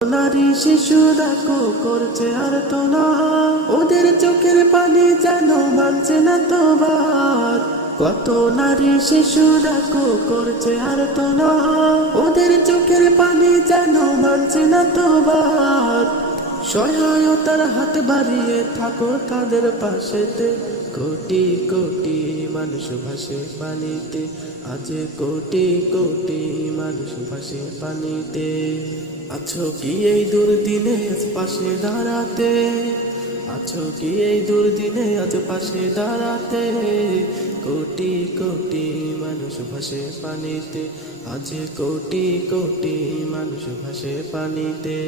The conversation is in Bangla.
নারী শিশু দেখো করছে আর্তনা, ওদের চোখের পানি যেন মানছে না তো বাদ। কত নারী শিশু দেখো করছে আর্তনা, ওদের চোখের পানি যেন মানছে না তো বাদ। সহায়তার হাত বাড়িয়ে থাকো তাদের পাশেতে, কোটি কোটি মানুষ ভাসে পানিতে, আজ কোটি কোটি মানুষ ভাসে পানিতে। আছো কি এই দুর্দিনে আজ পাশে দাঁড়াতে, আছো কি এই দুর্দিনে আজ পাশে দাঁড়াতে। কোটি কোটি মানুষ ভাসে পানিতে, আজ কোটি কোটি মানুষ ভাসে পানিতে।